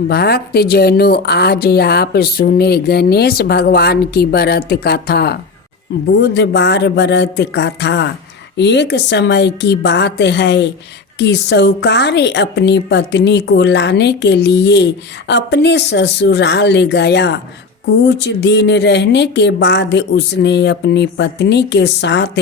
भक्त जनों, आज आप सुने गणेश भगवान की व्रत कथा। बुधवार व्रत कथा। एक समय की बात है कि साहूकार अपनी पत्नी को लाने के लिए अपने ससुराल गया। कुछ दिन रहने के बाद उसने अपनी पत्नी के साथ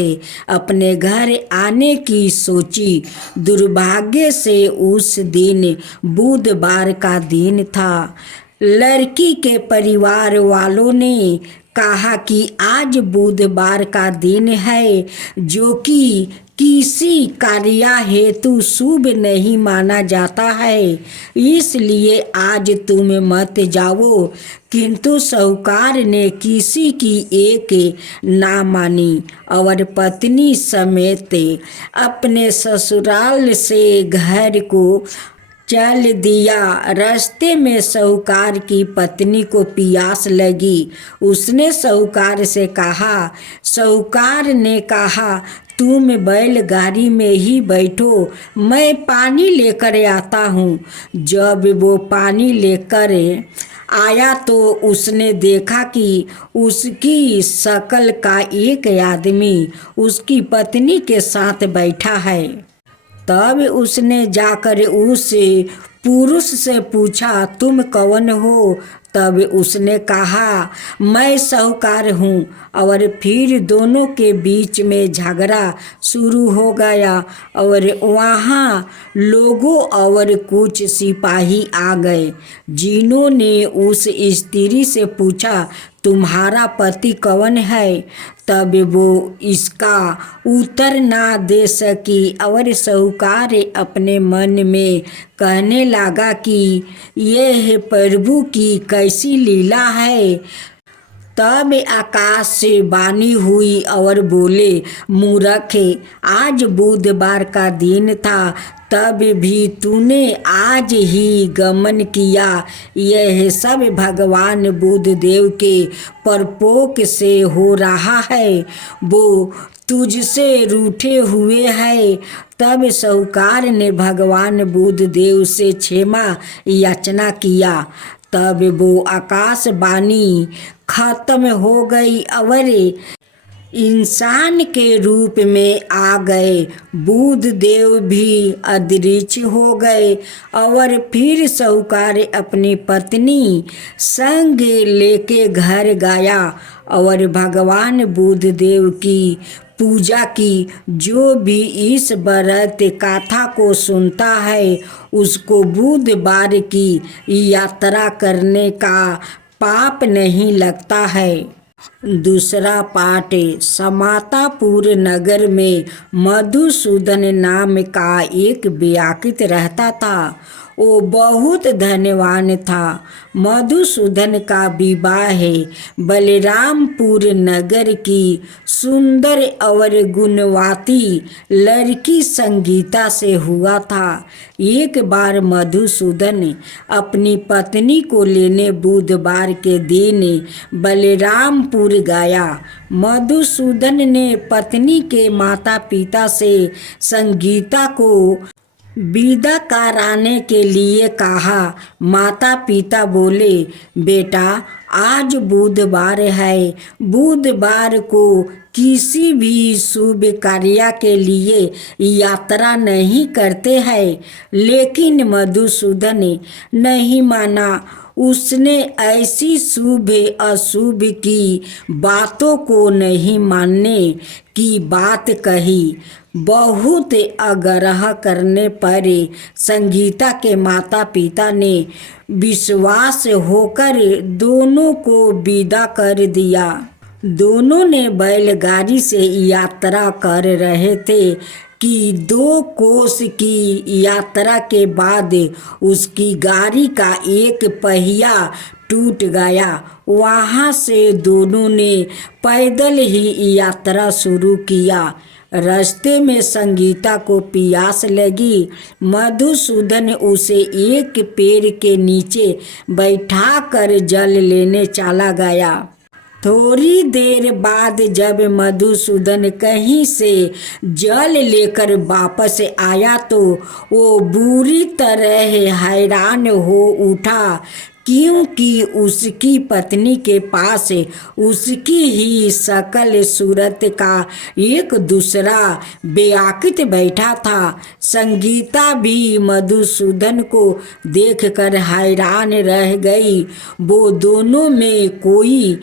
अपने घर आने की सोची। दुर्भाग्य से उस दिन बुधवार का दिन था। लड़की के परिवार वालों ने कहा कि आज बुधवार का दिन है, जो कि किसी कार्य हेतु शुभ नहीं माना जाता है, इसलिए आज तुम मत जाओ। किंतु साहूकार ने किसी की एक ना मानी और पत्नी समेत अपने ससुराल से घर को चल दिया। रास्ते में साहूकार की पत्नी को प्यास लगी। उसने साहूकार से कहा। साहूकार ने कहा, तुम बैलगाड़ी में ही बैठो, मैं पानी लेकर आता हूँ। जब वो पानी लेकर आया तो उसने देखा कि उसकी शक्ल का एक आदमी उसकी पत्नी के साथ बैठा है। तब उसने जाकर उस पुरुष से पूछा, तुम कौन हो? तब उसने कहा, मैं साहूकार हूँ। और फिर दोनों के बीच में झगड़ा शुरू हो गया और वहाँ लोगों और कुछ सिपाही आ गए, जिन्होंने उस स्त्री से पूछा, तुम्हारा पति कौन है? तब वो इसका उत्तर ना दे सकी और साहूकार अपने मन में कहने लगा कि यह प्रभु की कैसी लीला है। तब आकाश से वाणी हुई और बोले, मूर्ख, आज बुधवार का दिन था, तब भी तूने आज ही गमन किया। यह सब भगवान बुद्धदेव के प्रकोप से हो रहा है। वो तुझसे रूठे हुए हैं। तब साहूकार ने भगवान बुद्धदेव से क्षमा याचना किया। तब वो आकाशवाणी खत्म हो गई और इंसान के रूप में आ गए। बुद्धदेव भी अदृश्य हो गए और फिर साहूकार अपनी पत्नी संग लेके घर गया और भगवान बुद्धदेव की पूजा की। जो भी इस व्रत कथा को सुनता है, उसको बुधवार की यात्रा करने का पाप नहीं लगता है। दूसरा पाठ। समातापुर नगर में मधुसूदन नाम का एक व्यक्ति रहता था। वो बहुत धनवान था। मधुसूदन का विवाह बलरामपुर नगर की सुंदर और गुणवती लड़की संगीता से हुआ था। एक बार मधुसूदन अपनी पत्नी को लेने बुधवार के दिन बलरामपुर गया। मधुसूदन ने पत्नी के माता पिता से संगीता को विदा कराने के लिए कहा। माता पिता बोले, बेटा, आज बुधवार है। बुधवार को किसी भी शुभ कार्य के लिए यात्रा नहीं करते हैं। लेकिन मधुसूदन नहीं माना। उसने ऐसी शुभ अशुभ की बातों को नहीं मानने की बात कही। बहुत आग्रह करने पर संगीता के माता पिता ने विश्वास होकर दोनों को विदा कर दिया। दोनों ने बैलगाड़ी से यात्रा कर रहे थे कि 2 कोस की यात्रा के बाद उसकी गाड़ी का एक पहिया टूट गया। वहाँ से दोनों ने पैदल ही यात्रा शुरू किया। रास्ते में संगीता को प्यास लगी। मधुसूदन उसे एक पेड़ के नीचे बैठाकर जल लेने चला गया। थोड़ी देर बाद जब मधुसूदन कहीं से जल लेकर वापस आया तो वो बुरी तरह हैरान हो उठा, क्योंकि उसकी पत्नी के पास उसकी ही शकल सूरत का एक दूसरा बेआकित बैठा था। संगीता भी मधुसूदन को देखकर हैरान रह गई। वो दोनों में कोई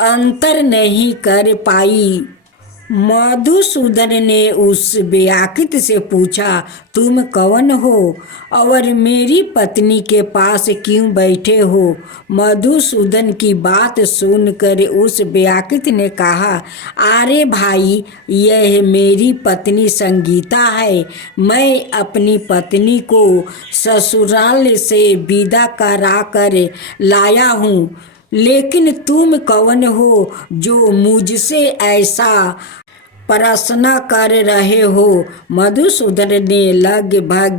अंतर नहीं कर पाई। मधुसूदन ने उस बेआकित से पूछा, तुम कौन हो और मेरी पत्नी के पास क्यों बैठे हो? मधुसूदन की बात सुनकर उस बेआकित ने कहा, अरे भाई, यह मेरी पत्नी संगीता है। मैं अपनी पत्नी को ससुराल से विदा करा कर लाया हूँ, लेकिन तुम कौन हो जो मुझसे ऐसा प्रश्न कर रहे हो? मधुसूदन ने लगभग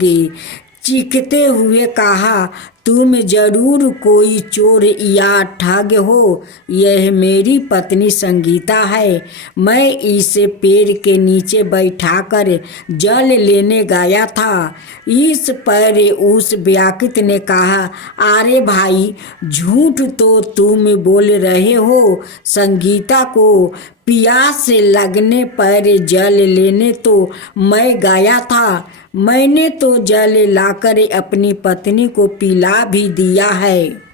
चीखते हुए कहा, तुम जरूर कोई चोर या ठग हो। यह मेरी पत्नी संगीता है। मैं इसे पेड़ के नीचे बैठाकर जल लेने गया था। इस पर उस बेआकित ने कहा, अरे भाई, झूठ तो तुम बोल रहे हो। संगीता को प्यास लगने पर जल लेने तो मैं गया था। मैंने तो जल लाकर अपनी पत्नी को पिला भी दिया है।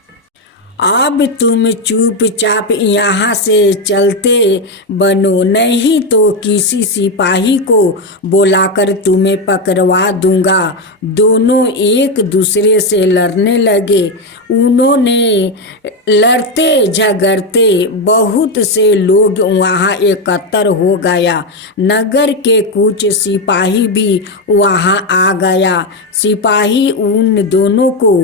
अब तुम चुपचाप यहाँ से चलते बनो, नहीं तो किसी सिपाही को बुलाकर तुम्हें पकड़वा दूंगा। दोनों एक दूसरे से लड़ने लगे। उन्होंने लड़ते झगड़ते बहुत से लोग वहाँ एकत्र हो गया। नगर के कुछ सिपाही भी वहाँ आ गया। सिपाही उन दोनों को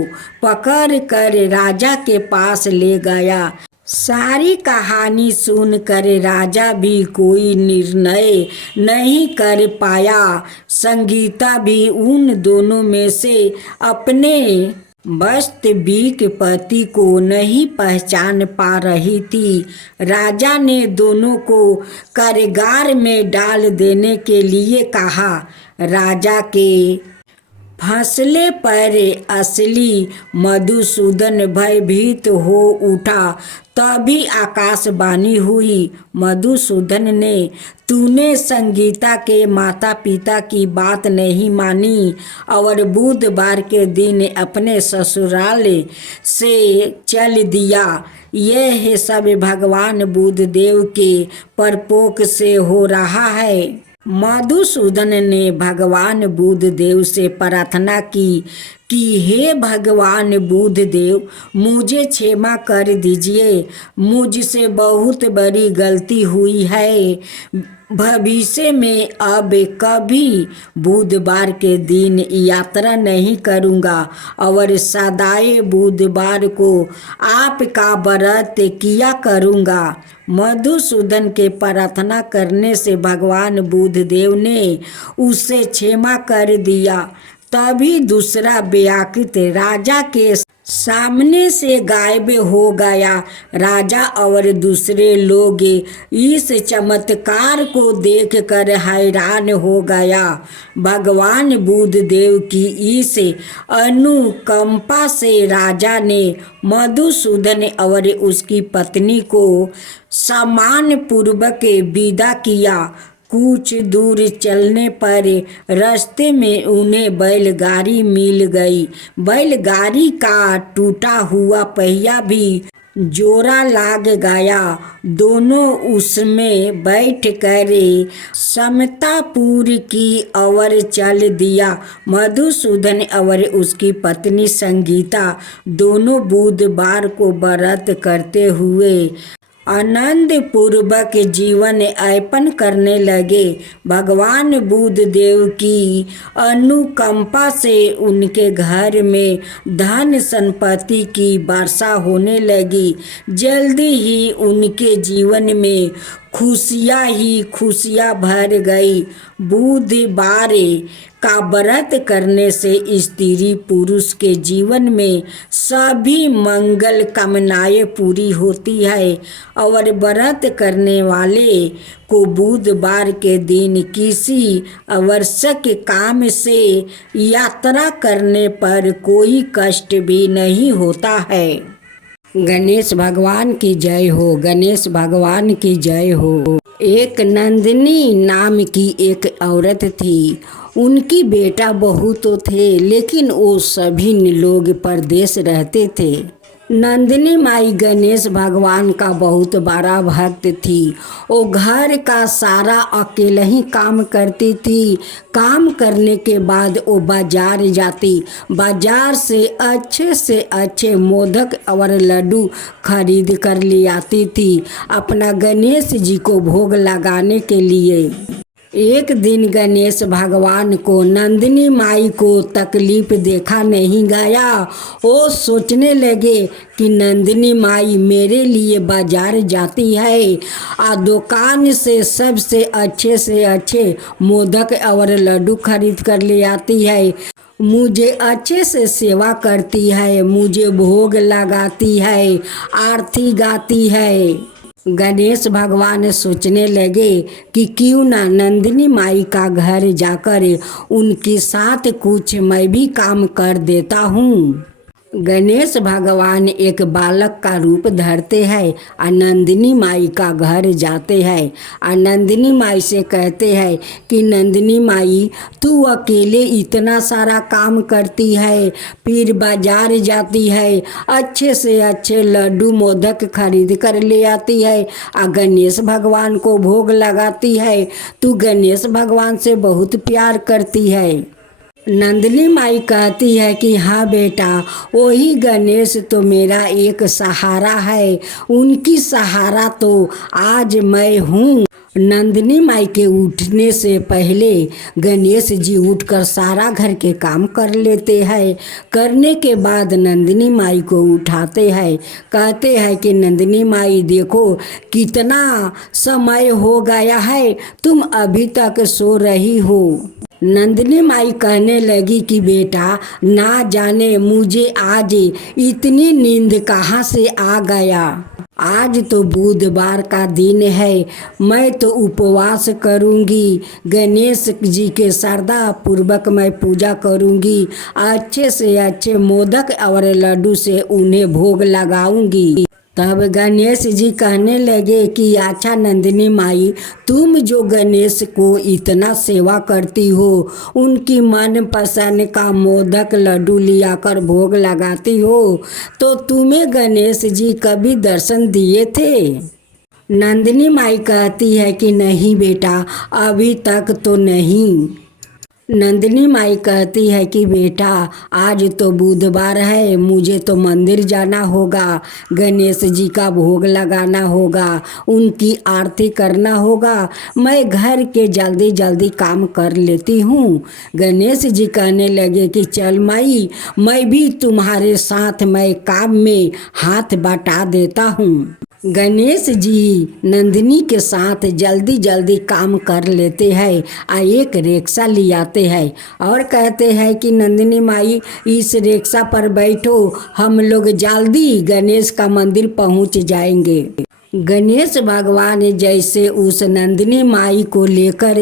पकड़ कर राजा के पास ले गया। सारी कहानी सुनकर राजा भी कोई निर्णय नहीं कर पाया। संगीता भी उन दोनों में से अपने वास्तविक पति को नहीं पहचान पा रही थी। राजा ने दोनों को कारागार में डाल देने के लिए कहा। राजा के फैसले पर असली मधुसूदन भयभीत हो उठा। तभी आकाशवाणी हुई, मधुसूदन ने, तूने संगीता के माता पिता की बात नहीं मानी और बुधवार के दिन अपने ससुराल से चल दिया। यह सब भगवान बुद्धदेव के प्रकोप से हो रहा है। मधुसूदन ने भगवान बुद्धदेव से प्रार्थना की कि हे भगवान बुद्धदेव, मुझे क्षमा कर दीजिए। मुझसे बहुत बड़ी गलती हुई है। भविष्य में अब कभी बुधवार के दिन यात्रा नहीं करूँगा और सदाए बुधवार को आपका व्रत किया करूँगा। मधुसूदन के प्रार्थना करने से भगवान बुद्धदेव ने उसे क्षमा कर दिया। तभी दूसरा बेआकित राजा के सामने से गायब हो गया। राजा और दूसरे लोग इस चमत्कार को देखकर हैरान हो गया। भगवान बुद्धदेव की इस अनुकंपा से राजा ने मधुसूदन और उसकी पत्नी को सम्मान पूर्वक विदा किया। कुछ दूर चलने पर रास्ते में उन्हें बैलगाड़ी मिल गई। बैलगाड़ी का टूटा हुआ पहिया भी जोड़ा लाग गया। दोनों उसमें बैठकर समतापुर की ओर चल दिया। मधुसूदन और उसकी पत्नी संगीता दोनों बुधवार को व्रत करते हुए आनंद पूर्वक जीवन यापन करने लगे। भगवान बुद्धदेव की अनुकंपा से उनके घर में धन संपत्ति की वर्षा होने लगी। जल्दी ही उनके जीवन में खुशियाँ ही खुशियाँ भर गई। बुधवार का व्रत करने से स्त्री पुरुष के जीवन में सभी मंगल कामनाएं पूरी होती है और व्रत करने वाले को बुधवार के दिन किसी आवश्यक काम से यात्रा करने पर कोई कष्ट भी नहीं होता है। गणेश भगवान की जय हो। गणेश भगवान की जय हो। एक नंदिनी नाम की एक औरत थी। उनकी बेटा बहू तो थे, लेकिन वो सभी लोग परदेश रहते थे। नंदिनी माई गणेश भगवान का बहुत बड़ा भक्त थी। वो घर का सारा अकेले ही काम करती थी। काम करने के बाद वो बाजार जाती। बाजार से अच्छे मोदक और लड्डू खरीद कर ले आती थी अपना गणेश जी को भोग लगाने के लिए। एक दिन गणेश भगवान को नंदिनी माई को तकलीफ देखा नहीं गया। वो सोचने लगे कि नंदिनी माई मेरे लिए बाजार जाती है, दुकान से सबसे अच्छे मोदक और लड्डू खरीद कर ले आती है, मुझे अच्छे से सेवा करती है, मुझे भोग लगाती है, आरती गाती है। गणेश भगवान सोचने लगे कि क्यों ना नंदिनी माई का घर जाकर उनके साथ कुछ मैं भी काम कर देता हूँ। गणेश भगवान एक बालक का रूप धरते हैं और नंदिनी माई का घर जाते हैं और नंदिनी माई से कहते हैं कि नंदिनी माई तू अकेले इतना सारा काम करती है, फिर बाजार जाती है, अच्छे से अच्छे लड्डू मोदक खरीद कर ले आती है और गणेश भगवान को भोग लगाती है। तू गणेश भगवान से बहुत प्यार करती है। नंदिनी माई कहती है कि हाँ बेटा, वही गणेश तो मेरा एक सहारा है, उनकी सहारा तो आज मैं हूँ। नंदिनी माई के उठने से पहले गणेश जी उठकर सारा घर के काम कर लेते हैं। करने के बाद नंदिनी माई को उठाते हैं, कहते हैं कि नंदिनी माई देखो कितना समय हो गया है, तुम अभी तक सो रही हो। नंदिनी माई कहने लगी कि बेटा ना जाने मुझे आज इतनी नींद कहाँ से आ गया। आज तो बुधवार का दिन है, मैं तो उपवास करूंगी, गणेश जी के श्रद्धा पूर्वक मैं पूजा करूंगी, अच्छे से अच्छे मोदक और लड्डू से उन्हें भोग लगाऊंगी। तब गणेश जी कहने लगे कि अच्छा नंदिनी माई, तुम जो गणेश को इतना सेवा करती हो, उनकी मन पसंद का मोदक लड्डू लिया कर भोग लगाती हो, तो तुम्हें गणेश जी कभी दर्शन दिए थे? नंदिनी माई कहती है कि नहीं बेटा, अभी तक तो नहीं। नंदिनी माई कहती है कि बेटा आज तो बुधवार है, मुझे तो मंदिर जाना होगा, गणेश जी का भोग लगाना होगा, उनकी आरती करना होगा, मैं घर के जल्दी जल्दी काम कर लेती हूँ। गणेश जी कहने लगे कि चल माई, मैं भी तुम्हारे साथ मैं काम में हाथ बटा देता हूँ। गणेश जी नंदिनी के साथ जल्दी जल्दी काम कर लेते हैं और एक रिक्शा ले आते हैं और कहते हैं कि नंदिनी माई इस रिक्शा पर बैठो, हम लोग जल्दी गणेश का मंदिर पहुंच जाएंगे। गणेश भगवान जैसे उस नंदिनी माई को लेकर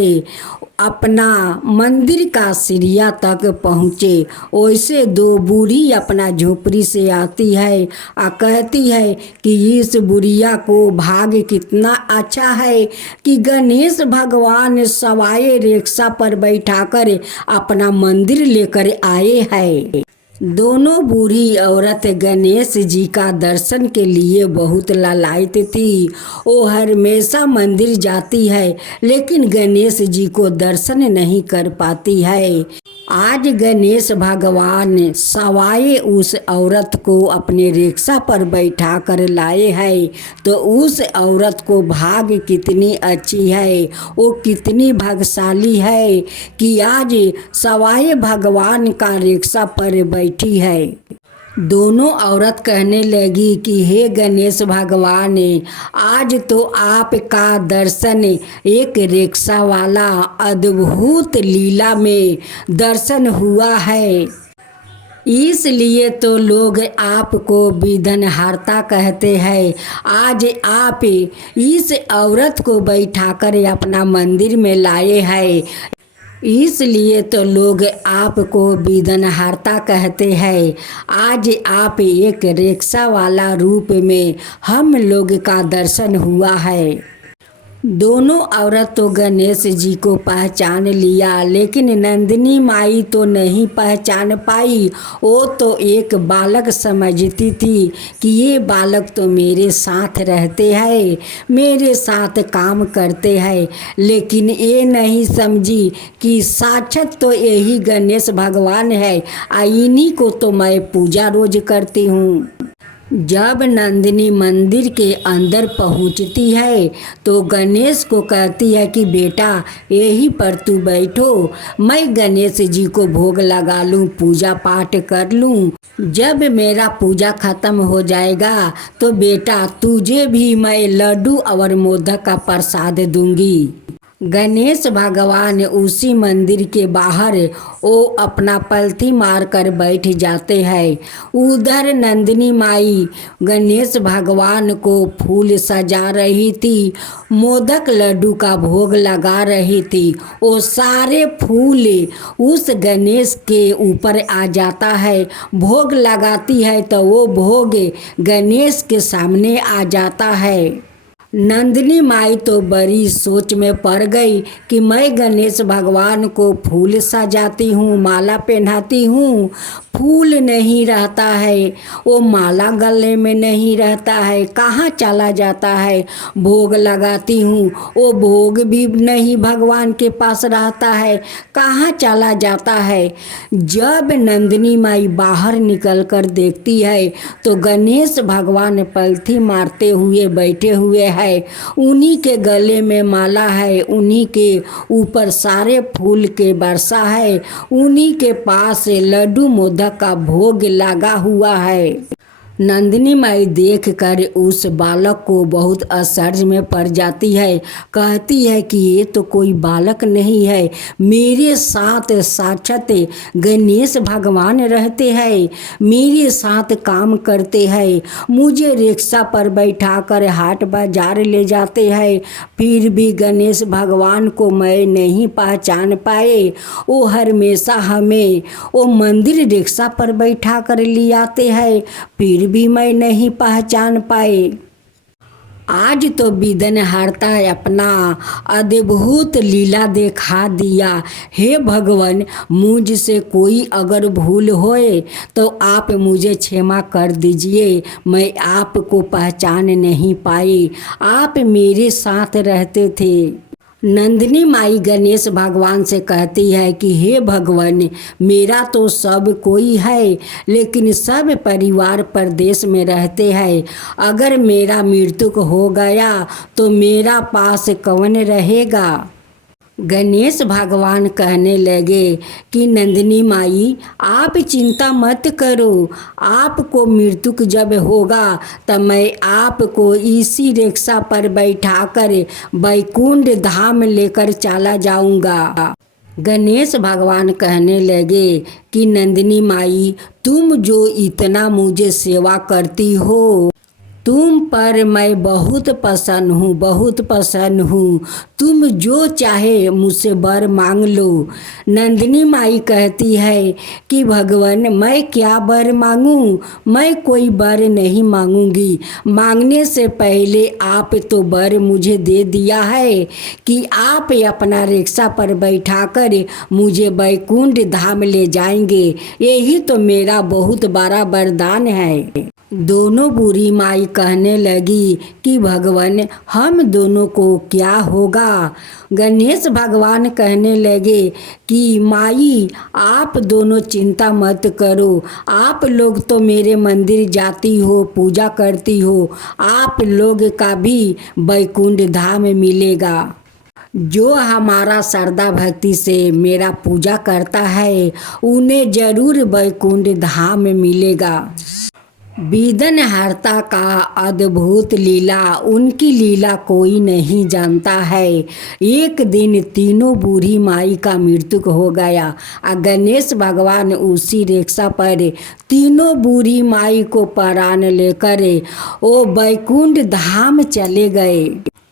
अपना मंदिर का सीढ़िया तक पहुँचे, वैसे दो बूढ़ी अपना झोपड़ी से आती है और कहती है कि इस बुढ़िया को भाग्य कितना अच्छा है कि गणेश भगवान सवाए रिक्शा पर बैठाकर अपना मंदिर लेकर आए हैं। दोनों बूढ़ी औरत गणेश जी का दर्शन के लिए बहुत लालायित थी। वो हमेशा मंदिर जाती है, लेकिन गणेश जी को दर्शन नहीं कर पाती है। आज गणेश भगवान सवाए उस औरत को अपने रिक्शा पर बैठा कर लाए हैं, तो उस औरत को भाग्य कितनी अच्छी है, वो कितनी भाग्यशाली है कि आज सवाए भगवान का रिक्शा पर बैठी है। दोनों औरत कहने लगी कि हे गणेश भगवान, आज तो आपका दर्शन एक रिक्शा वाला अद्भुत लीला में दर्शन हुआ है, इसलिए तो लोग आपको विघ्नहर्ता कहते हैं। आज आप इस औरत को बैठाकर अपना मंदिर में लाए हैं, इसलिए तो लोग आपको विघ्नहर्ता कहते हैं। आज आप एक रिक्शा वाला रूप में हम लोग का दर्शन हुआ है। दोनों औरत तो गणेश जी को पहचान लिया, लेकिन नंदिनी माई तो नहीं पहचान पाई। वो तो एक बालक समझती थी कि ये बालक तो मेरे साथ रहते हैं, मेरे साथ काम करते हैं, लेकिन ये नहीं समझी कि साक्षात तो यही गणेश भगवान है, इन्हीं को तो मैं पूजा रोज करती हूँ। जब नंदिनी मंदिर के अंदर पहुंचती है तो गणेश को कहती है कि बेटा यहीं पर तू बैठो, मैं गणेश जी को भोग लगा लूँ, पूजा पाठ कर लूँ। जब मेरा पूजा खत्म हो जाएगा तो बेटा तुझे भी मैं लड्डू और मोदक का प्रसाद दूंगी। गणेश भगवान उसी मंदिर के बाहर वो अपना पलथी मार कर बैठ जाते हैं। उधर नंदिनी माई गणेश भगवान को फूल सजा रही थी, मोदक लड्डू का भोग लगा रही थी। वो सारे फूल उस गणेश के ऊपर आ जाता है, भोग लगाती है तो वो भोग गणेश के सामने आ जाता है। नंदिनी माई तो बड़ी सोच में पड़ गई कि मैं गणेश भगवान को फूल सजाती हूँ, माला पहनाती हूँ, फूल नहीं रहता है, वो माला गले में नहीं रहता है, कहाँ चला जाता है। भोग लगाती हूँ, वो भोग भी नहीं भगवान के पास रहता है, कहाँ चला जाता है। जब नंदिनी माई बाहर निकल कर देखती है तो गणेश भगवान पलथी मारते हुए बैठे हुए हैं, उन्हीं के गले में माला है, उन्हीं के ऊपर सारे फूल के वर्षा है, उन्हीं के पास लड्डू मोदक का भोग लगा हुआ है। नंदिनी माई देखकर उस बालक को बहुत आश्चर्य में पड़ जाती है। कहती है कि ये तो कोई बालक नहीं है, मेरे साथ साक्षात गणेश भगवान रहते हैं, मेरे साथ काम करते हैं, मुझे रिक्शा पर बैठाकर हाट बाजार ले जाते हैं, फिर भी गणेश भगवान को मैं नहीं पहचान पाए। वो हमेशा हमें वो मंदिर रिक्शा पर बैठा कर ले आते हैं, फिर भी मैं नहीं पहचान पाए। आज तो विघ्नहर्ता अपना अद्भुत लीला दिखा दिया। हे भगवान, मुझसे कोई अगर भूल होए तो आप मुझे क्षमा कर दीजिए, मैं आपको पहचान नहीं पाई, आप मेरे साथ रहते थे। नंदिनी माई गणेश भगवान से कहती है कि हे भगवान, मेरा तो सब कोई है, लेकिन सब परिवार परदेश में रहते हैं, अगर मेरा मृत्यु हो गया तो मेरा पास कौन रहेगा। गणेश भगवान कहने लगे कि नंदिनी माई आप चिंता मत करो, आपको मृत्यु जब होगा तब मैं आपको इसी रिक्शा पर बैठाकर वैकुंठ धाम लेकर चला जाऊंगा। गणेश भगवान कहने लगे कि नंदिनी माई तुम जो इतना मुझे सेवा करती हो, तुम पर मैं बहुत प्रसन्न हूँ, बहुत प्रसन्न हूँ, तुम जो चाहे मुझसे वर मांग लो। नंदिनी माई कहती है कि भगवान मैं क्या वर मांगूँ, मैं कोई वर नहीं मांगूंगी, मांगने से पहले आप तो वर मुझे दे दिया है कि आप अपना रिक्शा पर बैठाकर मुझे वैकुंठ धाम ले जाएंगे, यही तो मेरा बहुत बड़ा वरदान है। दोनों बूढ़ी माई कहने लगी कि भगवान हम दोनों को क्या होगा। गणेश भगवान कहने लगे कि माई आप दोनों चिंता मत करो, आप लोग तो मेरे मंदिर जाती हो, पूजा करती हो, आप लोग का भी वैकुंठ धाम मिलेगा। जो हमारा श्रद्धा भक्ति से मेरा पूजा करता है उन्हें जरूर वैकुंठ धाम मिलेगा। बिदनहर्ता का अद्भुत लीला, उनकी लीला कोई नहीं जानता है। एक दिन तीनों बूढ़ी माई का मृत्यु हो गया और गणेश भगवान उसी रिक्शा पर तीनों बूढ़ी माई को प्राण लेकर वो वैकुंठ धाम चले गए।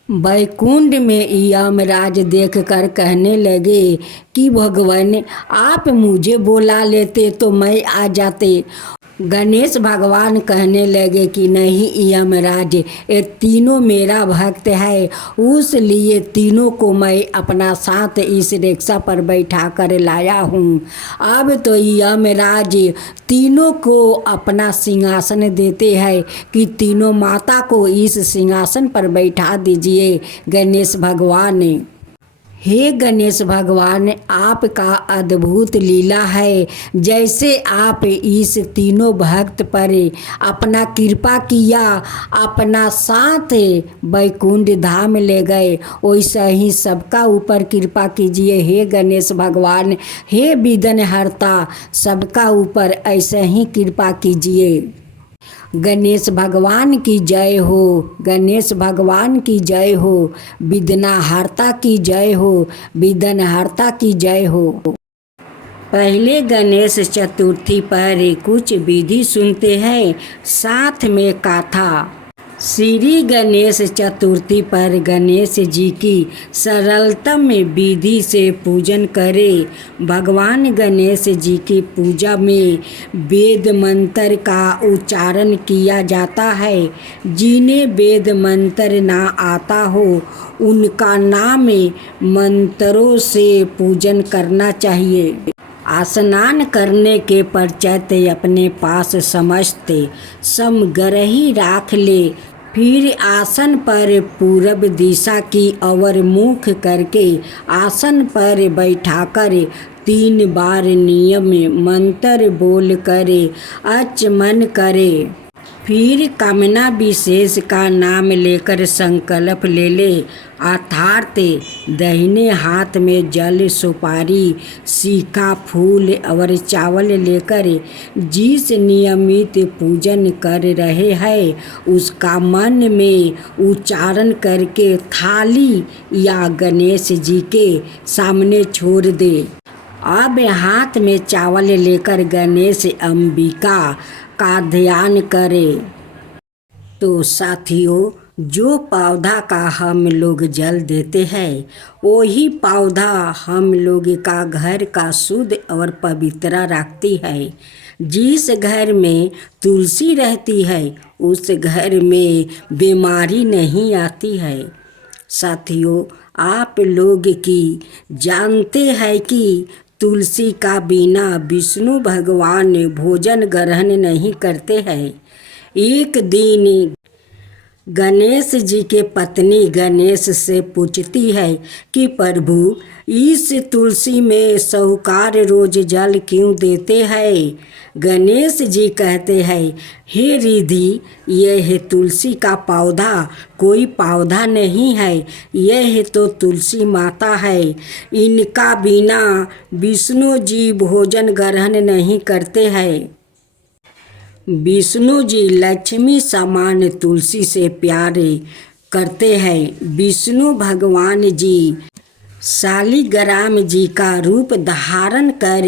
वैकुंठ में यमराज देखकर कहने लगे कि भगवान, आप मुझे बुला लेते तो मैं आ जाते। गणेश भगवान कहने लगे कि नहीं यमराज, ये तीनों मेरा भक्त है, उसलिए तीनों को मैं अपना साथ इस रिक्शा पर बैठा कर लाया हूँ। अब तो यमराज तीनों को अपना सिंहासन देते हैं कि तीनों माता को इस सिंहासन पर बैठा दीजिए। गणेश भगवान ने, हे गणेश भगवान, आपका अद्भुत लीला है। जैसे आप इस तीनों भक्त पर अपना कृपा किया, अपना साथ वैकुंठ धाम ले गए, वैसा ही सबका ऊपर कृपा कीजिए। हे गणेश भगवान, हे विघ्नहर्ता, सबका ऊपर ऐसे ही कृपा कीजिए। गणेश भगवान की जय हो, गणेश भगवान की जय हो, विघ्नहर्ता की जय हो, विघ्नहर्ता की जय हो। पहले गणेश चतुर्थी पर कुछ विधि सुनते हैं, साथ में कथा। श्री गणेश चतुर्थी पर गणेश जी की सरलतम विधि से पूजन करें। भगवान गणेश जी की पूजा में वेद मंत्र का उच्चारण किया जाता है। जिन्हें वेद मंत्र ना आता हो उनका नाम मंत्रों से पूजन करना चाहिए। स्नान करने के पश्चात अपने पास समस्त समग्रही राख ले, फिर आसन पर पूरब दिशा की ओर मुख करके आसन पर बैठाकर 3 बार नियम मंत्र बोल करे आचमन करे। फिर कामना विशेष का नाम लेकर संकल्प ले ले। अर्थात दाहिने हाथ में जल, सुपारी, सिक्का, फूल और चावल लेकर जिस नियमित पूजन कर रहे हैं उसका मन में उच्चारण करके थाली या गणेश जी के सामने छोड़ दे। अब हाथ में चावल लेकर गणेश अंबिका का ध्यान करें। तो साथियों, जो पौधा का हम लोग जल देते हैं वही पौधा हम लोग का घर का शुद्ध और पवित्र रखती है। जिस घर में तुलसी रहती है उस घर में बीमारी नहीं आती है। साथियों, आप लोग की जानते हैं कि तुलसी का बिना विष्णु भगवान भोजन ग्रहण नहीं करते हैं। एक दिन गणेश जी के पत्नी गणेश से पूछती है कि प्रभु, इस तुलसी में साहूकार रोज जल क्यों देते हैं? गणेश जी कहते हैं, हे रिधि, यह तुलसी का पौधा कोई पौधा नहीं है, यह तो तुलसी माता है। इनका बिना विष्णु जी भोजन ग्रहण नहीं करते हैं। विष्णु जी लक्ष्मी समान तुलसी से प्यार करते हैं। विष्णु भगवान जी शालिग्राम जी का रूप धारण कर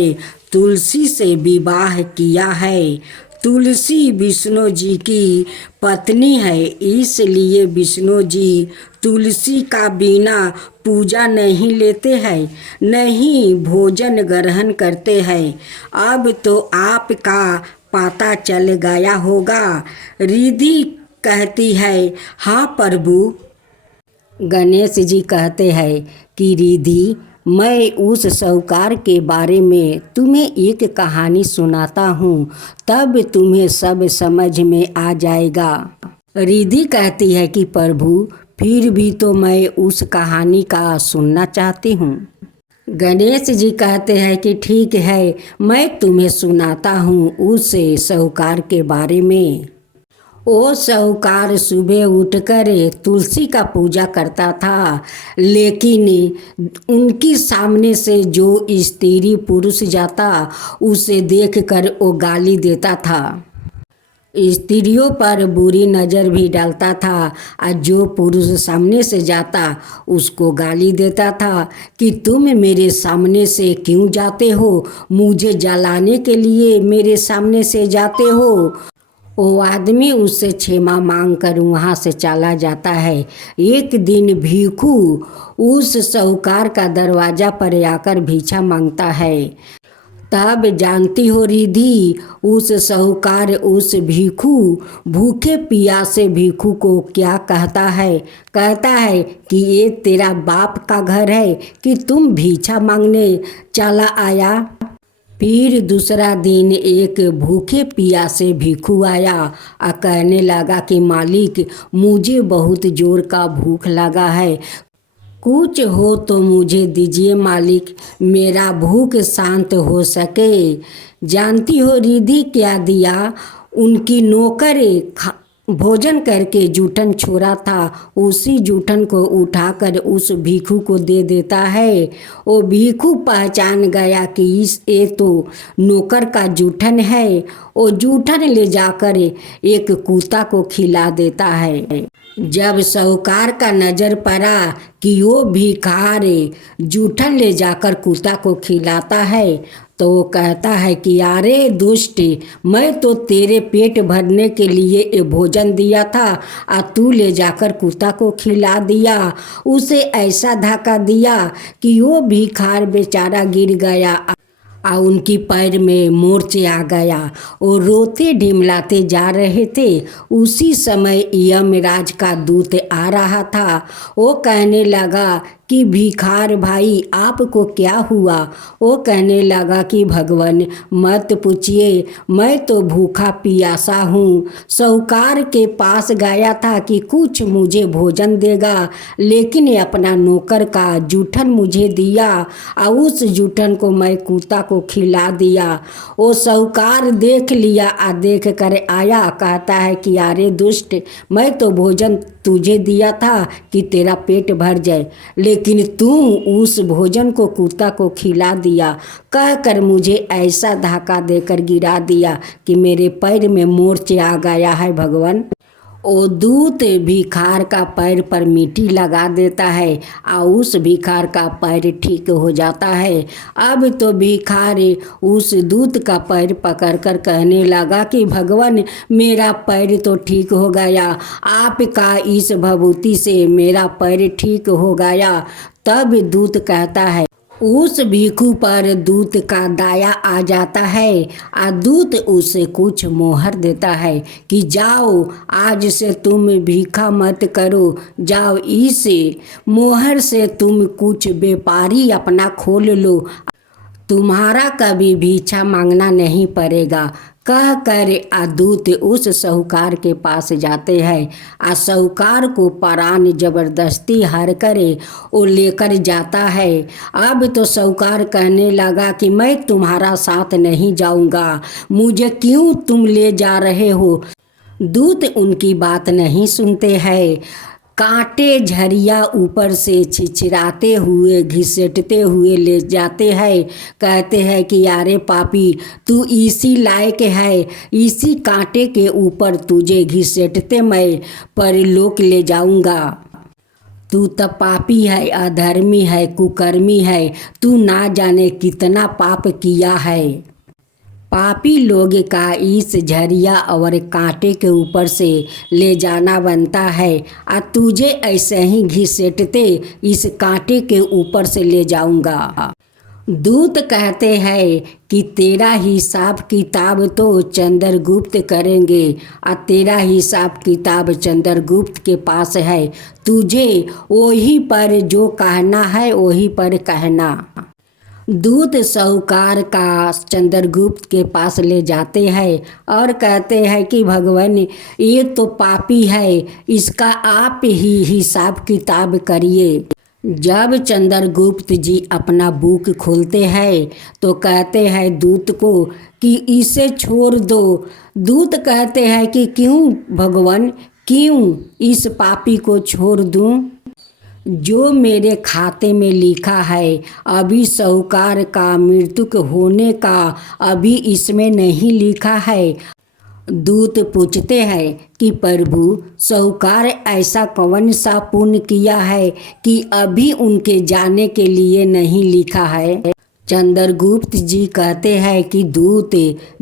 तुलसी से विवाह किया है। तुलसी विष्णु जी की पत्नी है, इसलिए विष्णु जी तुलसी का बिना पूजा नहीं लेते हैं, नहीं भोजन ग्रहण करते हैं। अब तो आपका पता चल गया होगा। रिधि कहती है, हाँ प्रभु। गणेश जी कहते हैं कि रिधि, मैं उस साहूकार के बारे में तुम्हें एक कहानी सुनाता हूँ, तब तुम्हें सब समझ में आ जाएगा। रिधि कहती है कि प्रभु, फिर भी तो मैं उस कहानी का सुनना चाहती हूँ। गणेश जी कहते हैं कि ठीक है, मैं तुम्हें सुनाता हूँ उस साहूकार के बारे में। वो साहूकार सुबह उठकर तुलसी का पूजा करता था, लेकिन उनकी सामने से जो स्त्री पुरुष जाता उसे देखकर वो गाली देता था, स्त्रियों पर बुरी नज़र भी डालता था। और जो पुरुष सामने से जाता उसको गाली देता था कि तुम मेरे सामने से क्यों जाते हो, मुझे जलाने के लिए मेरे सामने से जाते हो। वो आदमी उससे क्षमा मांग कर वहाँ से चला जाता है। एक दिन भिखू उस साहूकार का दरवाज़ा पर आकर भिक्षा मांगता है। तब जानती हो रिधि, उस साहूकार उस भिखू भूखे प्यासे भिखू को क्या कहता है कि ये तेरा बाप का घर है कि तुम भिक्षा मांगने चला आया। फिर दूसरा दिन एक भूखे प्यासे भिखू आया और कहने लगा कि मालिक, मुझे बहुत जोर का भूख लगा है, कुछ हो तो मुझे दीजिए मालिक, मेरा भूख शांत हो सके। जानती हो रिधि क्या दिया? उनकी नौकर भोजन करके जूठन छोड़ा था, उसी जूठन को उठाकर उस भिखू को दे देता है। वो भिखू पहचान गया कि ये तो नौकर का जूठन है। वो जूठन ले जाकर एक कुत्ता को खिला देता है। जब साहूकार का नज़र पड़ा कि वो भिखार जूठन ले जाकर कुत्ता को खिलाता है, तो वो कहता है कि अरे दुष्ट, मैं तो तेरे पेट भरने के लिए ये भोजन दिया था और तू ले जाकर कुत्ता को खिला दिया। उसे ऐसा धक्का दिया कि वो भिखार बेचारा गिर गया और उनकी पैर में मोर्च आ गया। वो रोते ढिमलाते जा रहे थे। उसी समय यमराज का दूत आ रहा था। वो कहने लगा कि भिखार भाई, आपको क्या हुआ? वो कहने लगा कि भगवान मत पूछिए, मैं तो भूखा प्यासा हूँ। साहूकार के पास गया था कि कुछ मुझे भोजन देगा, लेकिन अपना नौकर का जूठन मुझे दिया और उस जूठन को मैं कुत्ता को खिला दिया। वो साहूकार देख लिया और देख कर आया, कहता है कि अरे दुष्ट, मैं तो भोजन तुझे दिया था कि तेरा पेट भर जाए, लेकिन तू उस भोजन को कुत्ता को खिला दिया। कहकर मुझे ऐसा धक्का देकर गिरा दिया कि मेरे पैर में मोर्च आ गया है भगवान। वो दूत भिखार का पैर पर मिट्टी लगा देता है और उस भिखार का पैर ठीक हो जाता है। अब तो भिखार उस दूत का पैर पकड़कर कहने लगा कि भगवान, मेरा पैर तो ठीक हो गया, आपका इस भभूति से मेरा पैर ठीक हो गया। तब दूत कहता है, उस भिखू पर दूत का दया आ जाता है और दूत उसे कुछ मोहर देता है कि जाओ, आज से तुम भिखा मत करो, जाओ, इस मोहर से तुम कुछ व्यापारी अपना खोल लो, तुम्हारा कभी भिक्षा मांगना नहीं पड़ेगा। कह कर दूत उस साहूकार के पास जाते हैं और साहूकार को परान जबरदस्ती हर करे वो लेकर जाता है। अब तो साहूकार कहने लगा कि मैं तुम्हारा साथ नहीं जाऊंगा, मुझे क्यों तुम ले जा रहे हो? दूत उनकी बात नहीं सुनते हैं। कांटे झरिया ऊपर से छिछराते हुए घिसेटते हुए ले जाते हैं। कहते हैं कि यारे पापी, तू इसी लायक है, इसी कांटे के ऊपर तुझे घिसेटते मैं परलोक ले जाऊंगा। तू तो पापी है, अधर्मी है, कुकर्मी है, तू ना जाने कितना पाप किया है। पापी लोग का इस झरिया और कांटे के ऊपर से ले जाना बनता है और तुझे ऐसे ही घिसेटते इस कांटे के ऊपर से ले जाऊंगा। दूत कहते हैं कि तेरा हिसाब किताब तो चंद्रगुप्त करेंगे और तेरा हिसाब किताब चंद्रगुप्त के पास है, तुझे वही पर जो कहना है वही पर कहना। दूत साहूकार का चंद्रगुप्त के पास ले जाते हैं और कहते हैं कि भगवान, ये तो पापी है, इसका आप ही हिसाब किताब करिए। जब चंद्रगुप्त जी अपना बुक खोलते हैं तो कहते हैं दूत को कि इसे छोड़ दो। दूत कहते हैं कि क्यों भगवान, क्यों इस पापी को छोड़ दूं? जो मेरे खाते में लिखा है अभी साहूकार का मृत्यु होने का अभी इसमें नहीं लिखा है। दूत पूछते हैं कि प्रभु, साहूकार ऐसा कौन सा पुण्य किया है कि अभी उनके जाने के लिए नहीं लिखा है? चंद्रगुप्त जी कहते हैं कि दूत,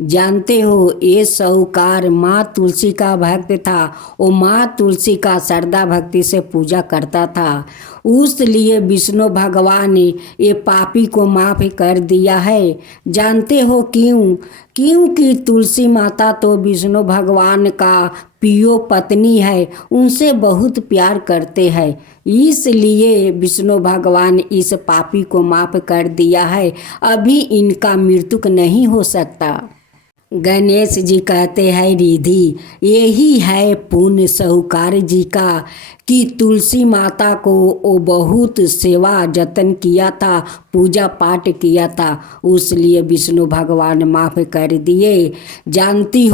जानते हो ये साहूकार माँ तुलसी का भक्त था। वो माँ तुलसी का श्रद्धा भक्ति से पूजा करता था, उस लिए विष्णु भगवान ने ये पापी को माफ़ कर दिया है। जानते हो क्यों? क्योंकि तुलसी माता तो विष्णु भगवान का प्रिय पत्नी है, उनसे बहुत प्यार करते हैं, इसलिए विष्णु भगवान इस पापी को माफ़ कर दिया है। अभी इनका मृत्यु नहीं हो सकता। गणेश जी कहते हैं रिधि, यही है पुण्य साहूकार जी का कि तुलसी माता को वो बहुत सेवा जतन किया था, पूजा पाठ किया था, उसलिए विष्णु भगवान माफ़ कर दिए। जानती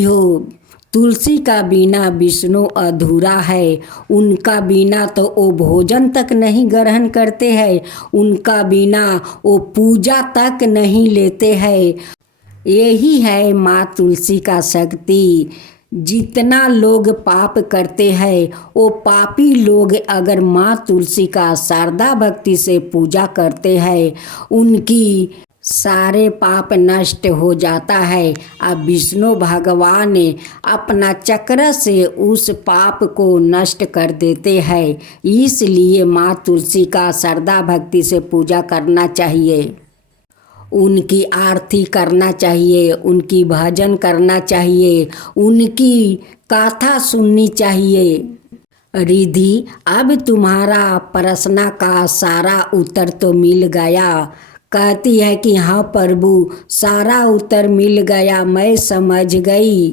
हो तुलसी का बिना विष्णु अधूरा है। उनका बिना तो वो भोजन तक नहीं ग्रहण करते हैं, उनका बिना वो पूजा तक नहीं लेते हैं। यही है माँ तुलसी का शक्ति। जितना लोग पाप करते हैं वो पापी लोग अगर माँ तुलसी का श्रद्धा भक्ति से पूजा करते हैं, उनकी सारे पाप नष्ट हो जाता है। अब विष्णु भगवान अपना चक्र से उस पाप को नष्ट कर देते हैं, इसलिए माँ तुलसी का श्रद्धा भक्ति से पूजा करना चाहिए, उनकी आरती करना चाहिए, उनकी भजन करना चाहिए, उनकी गाथा सुननी चाहिए। रिधि, अब तुम्हारा प्रश्न का सारा उत्तर तो मिल गया। कहती है कि हाँ प्रभु, सारा उत्तर मिल गया। मैं समझ गई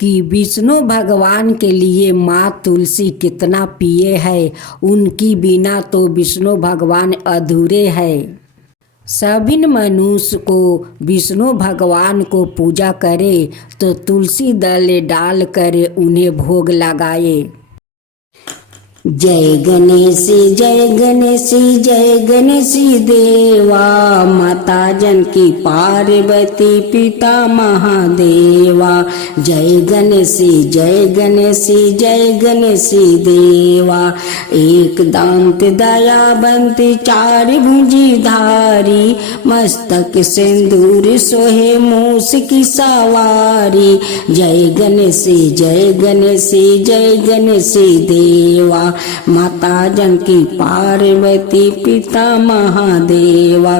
कि विष्णु भगवान के लिए माँ तुलसी कितना प्रिय है, उनकी बिना तो विष्णु भगवान अधूरे हैं। सभी मनुष्य को विष्णु भगवान को पूजा करे तो तुलसी दल डाल कर उन्हें भोग लगाए। जय गणेश जय गणेश जय गणेश देवा, माता जानकी पार्वती पिता महादेवा। जय गणेश जय गणेश जय गणेश देवा, एक दांत दयावंत चार भुजी धारी, मस्तक सिंदूर सोहे मूस की सवारी। जय गणेश जय गणेश जय गणेश देवा, माता जानकी पार्वती पिता महादेवा।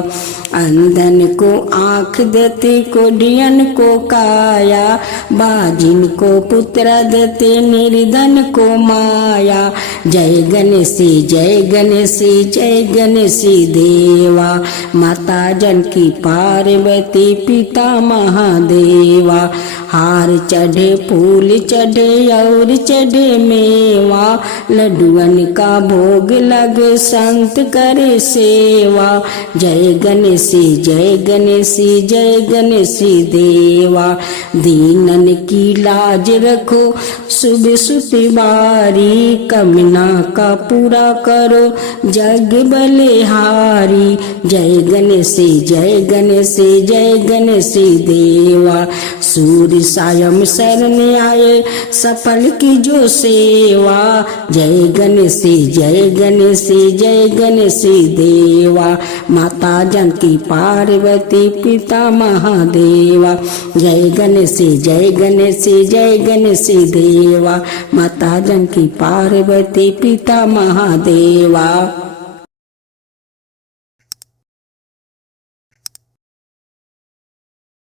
अंधन को आँख देते, कोढ़ियन को काया, बाजिन को पुत्र देते, निर्धन को माया। जय गणेश जय गणेश जय गणेश देवा, माता जानकी पार्वती पिता महादेवा। हार चढ़े फूल चढ़े और चढ़े मेवा, लड्डुअन का भोग लगे संत करे सेवा। जय गणेश जय गणेश जय गणेश देवा, दीनन की लाज रखो सुबह सुतिवारी, कमना का पूरा करो जग बलिहारी। जय गणेश जय गणेश जय गणेश देवा, सूर्य सायं शरण आए सफल की जो सेवा। जय गणेश जय गणेश जय गणेश देवा, माता जानकी पार्वती पिता महादेवा। जय गणेश जय गणेश जय गणेश देवा, माता जानकी पार्वती पिता महादेवा।